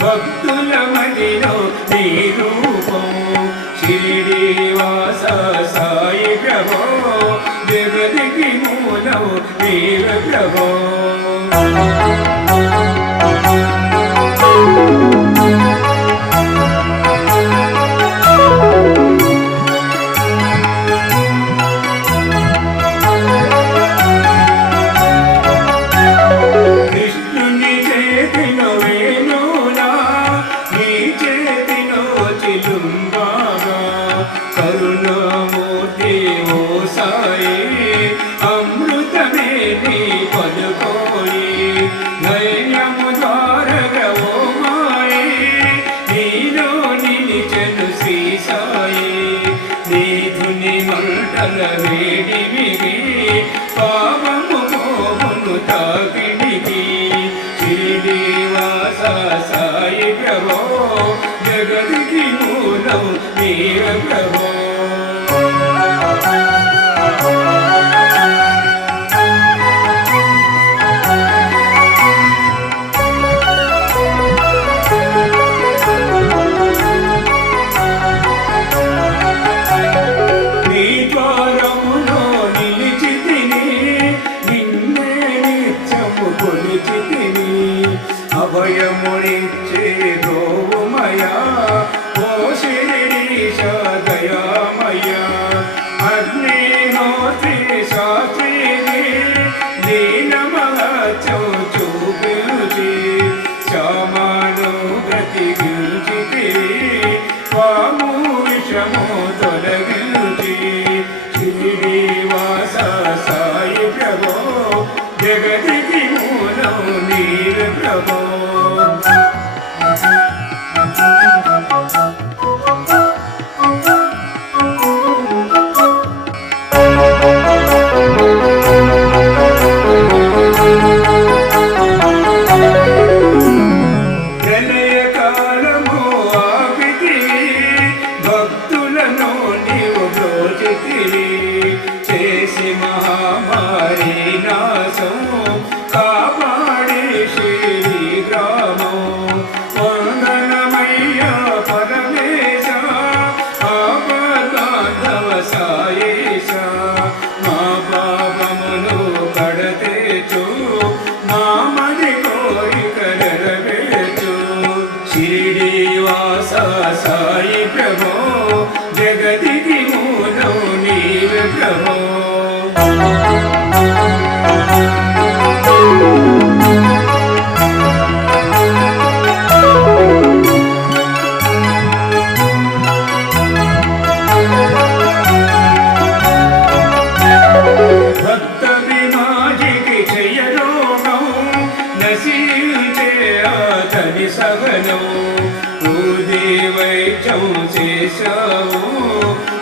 భక్తుల మదిలో నీ రూపం శ్రీనివాస సాయి ప్రభో జగదికి మూలం నీవ ప్రభో సాయి ప్రభో జగదికి మూలం నీవ ప్రభో నీ ద్వారములో నిలిచి తిని నిన్నే నిత్యము కొలిచి తిని అభయమునిచ్చే గోమయా ఓ శిరీష దయామయ అగ్నిహోత్రి శాస్త్రి దీనమహత్యం చూపించి శ్యామాను ప్రతిగించి స్వాము విషము తొలగించి శ్రీనివాస సాయి ప్రభో జగదికి మూలం నీవ ప్రభో సాయి ప్రభో జగదికి మూలం నీవ ప్రభో భక్త విమాజికి జయ రోగం నశించే అతని సహనం వైద్యం చేశావు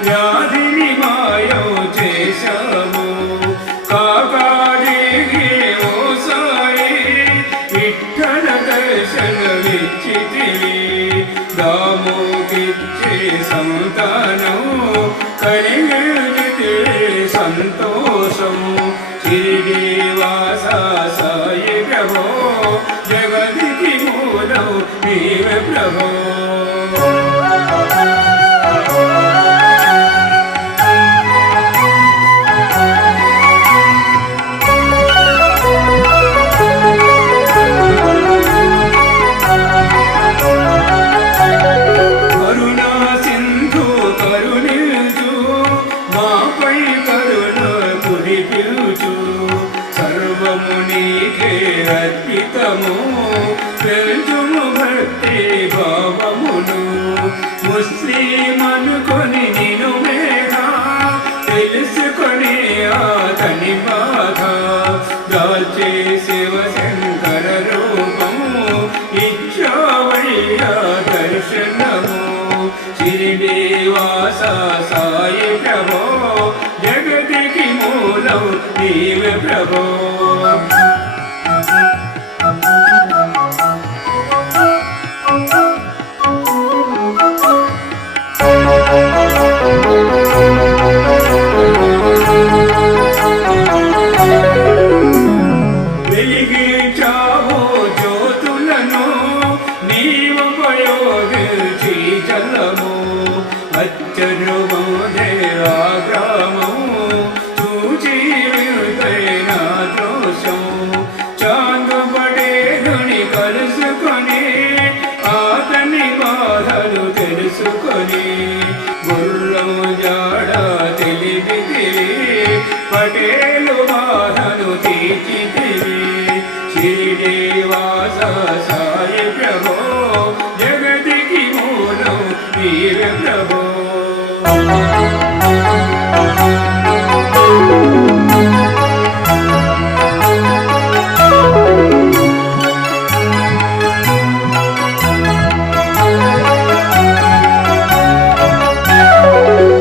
వ్యాధిని మాయం చేశావు కాగా సంతోషం శ్రీనివాస సాయి ప్రభో జగదికి మూలం నీవే ప్రభో అర్పితము పెంచుము భక్తి భావమును ముస్లిమనుకొని నిను మేఘ తెలుసుకొని అతని బాధ దాల్చే శివశంకర రూపము ఇచ్చావయ్యా దర్శనము శ్రీనివాస సాయి ప్రభో జగతికి మూలం నీవే ప్రభో వెలిగించావు జ్యోతులను నీవుపయోగించి జలము అచ్చరుము దేవాగ్రామము చూచి విరుదైన దోషం చాందుపడేదుని కలుసుకొని అతని బాధలు తెలుసుకొని గుర్రం జాడ తెలిపితివి పటేలు బాధను తీర్చితివి శ్రీనివాస సాయి ప్రభో జగతికి మూలం నీవే ప్రభో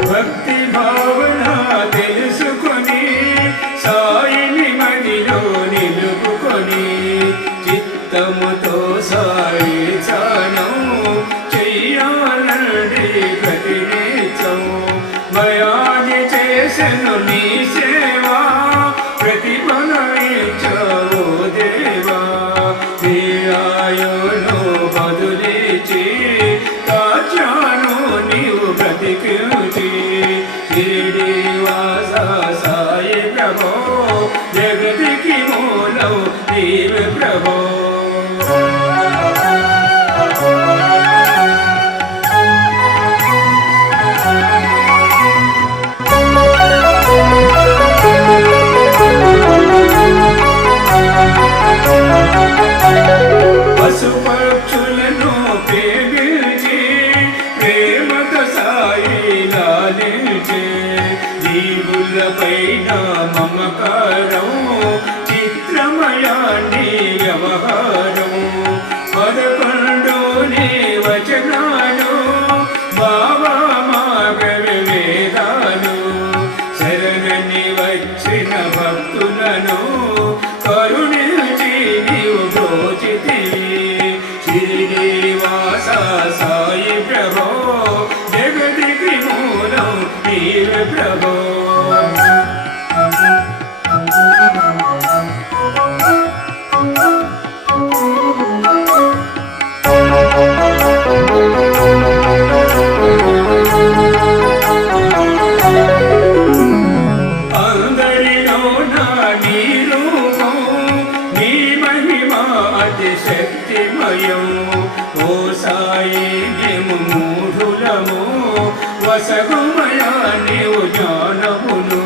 భక్తి భావన తెలుసుకొని సాయిని మదిలో నిలుపుకొని చిత్తముతో సాయి చానం చెయ్యాలండి ప్రతినిత్యం భయాది చేసెను నీ సేవా ప్రతిఫలమిచ్చావో దేవా నీ ఆయును బదులిచి కాచాను నీవు బ్రతికించి శ్రీనివాస సాయి ప్రభో జగతికి మూలం నీవే ప్రభో పశుపక్షులను ప్రేమించి ప్రేమతో సాయి లాలించే జీవులపైన మమకారం చిత్రమయాన్ని వ్యవహారం 11 వచనాలు బాబా మాగవి వేదాలు శరణని వచ్చిన భక్తులను కరుణించి నీవు బ్రోచితివి శ్రీనివాస సాయి ప్రభో జగతికి మూలం నీవే ప్రభో అందరిలో నా నీ రూపం నీ మహిమ అతి శక్తిమయం ఓ సాయి మేము మూఢులము వసగుమయా నీవు జ్ఞానమును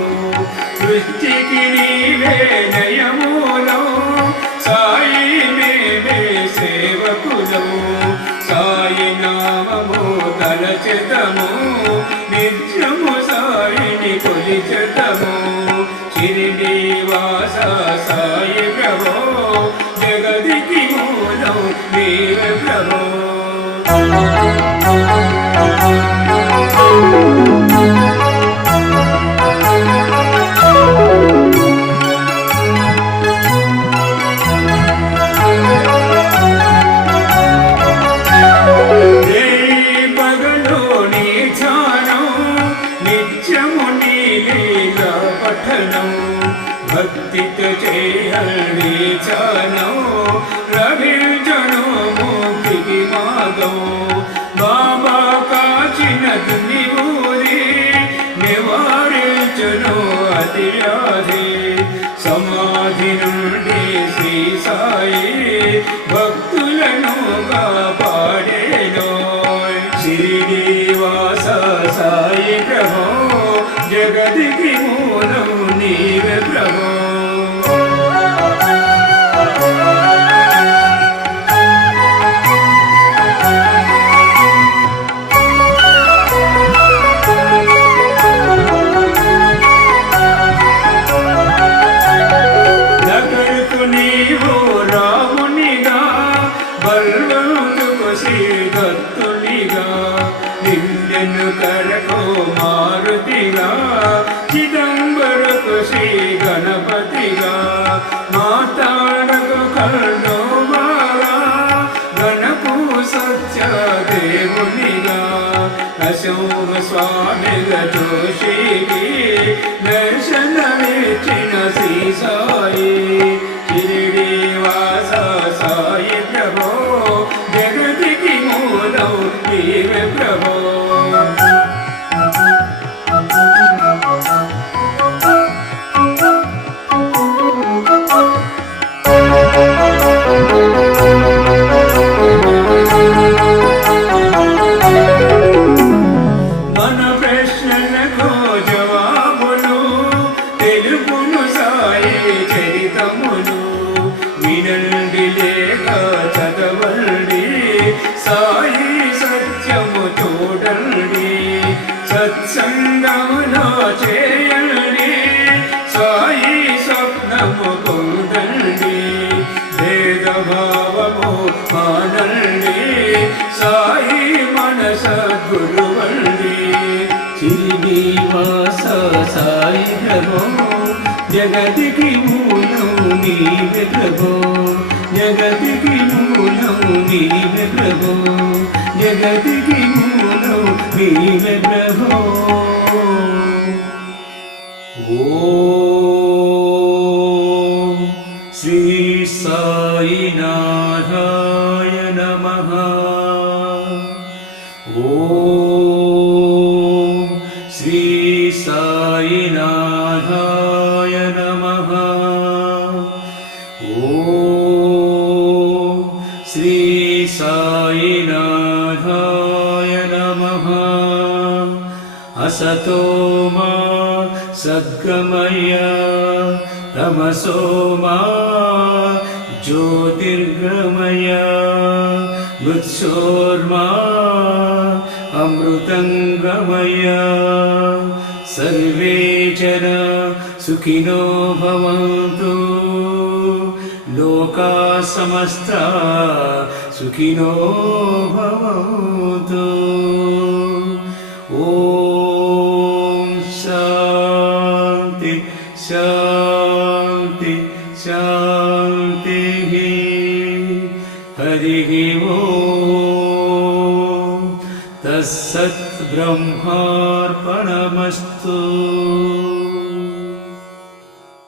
సృష్టికి నీవే నయములో సాయి మేమే సేవకులము సాయి నామము తలచెదము నిత్యము సాయిని కొలిచెదము శ్రీనివాస సాయి ప్రభో జగదికి మూలం నీవే ప్రభో పగలు నీ ధ్యానం నిత్యము నీ లీలా పఠనం భక్తితో చేయండి చరణం రవించను ముక్తికి మార్గం బాబా కాచిన దుని ఊరి నివారించను అతివ్యాధి సమాధి నుండి శ్రీ సాయి భక్తులను కాపాడేను షిరిడి వాస సాయి ప్రభో జగదికి మూలం నీవే ప్రభో కరకు మారుతిగా చిదంబరకు శ్రీ గణపతిగా మాతాడకు కర్ణోబాగా గణపు సత్య దేవునిగా అశోక స్వామిగా జోషికి దర్శనమిచ్చిన శ్రీ సాయి షిరిడి వాస సాయి ప్రభో జగతికి మూలం నీవే ప్రభో వినండి లేక చదవండి సాయి సత్యము చూడండి సత్సంగములో చేయండి సాయి స్వప్నము పొందండి భేదభావము మానండి సాయి మనస గురువండి షిరిడి వాస సాయి ప్రభో జగతికి మూలం నీవే ప్రభో జగతికి మూలం నీవే ప్రభో జగతికి మూలం నీవే ప్రభో ఓం శ్రీ సాయినాథాయ నమః ఓం శ్రీ సాయినాథాయ నమః ఓం శ్రీ సాయినాథాయ నమః అసతో మా సద్గమయ తమసో మా జ్యోతిర్గమయ మృత్యోర్మా అమృతంగమయ సర్వే జన సుఖినో భవంతు లోకా సమస్తా సుఖినో భవంతు ఓం శాంతి శాంతి శాంతి హరి ఓం తస్సత్ బ్రహ్మార్పణమస్తు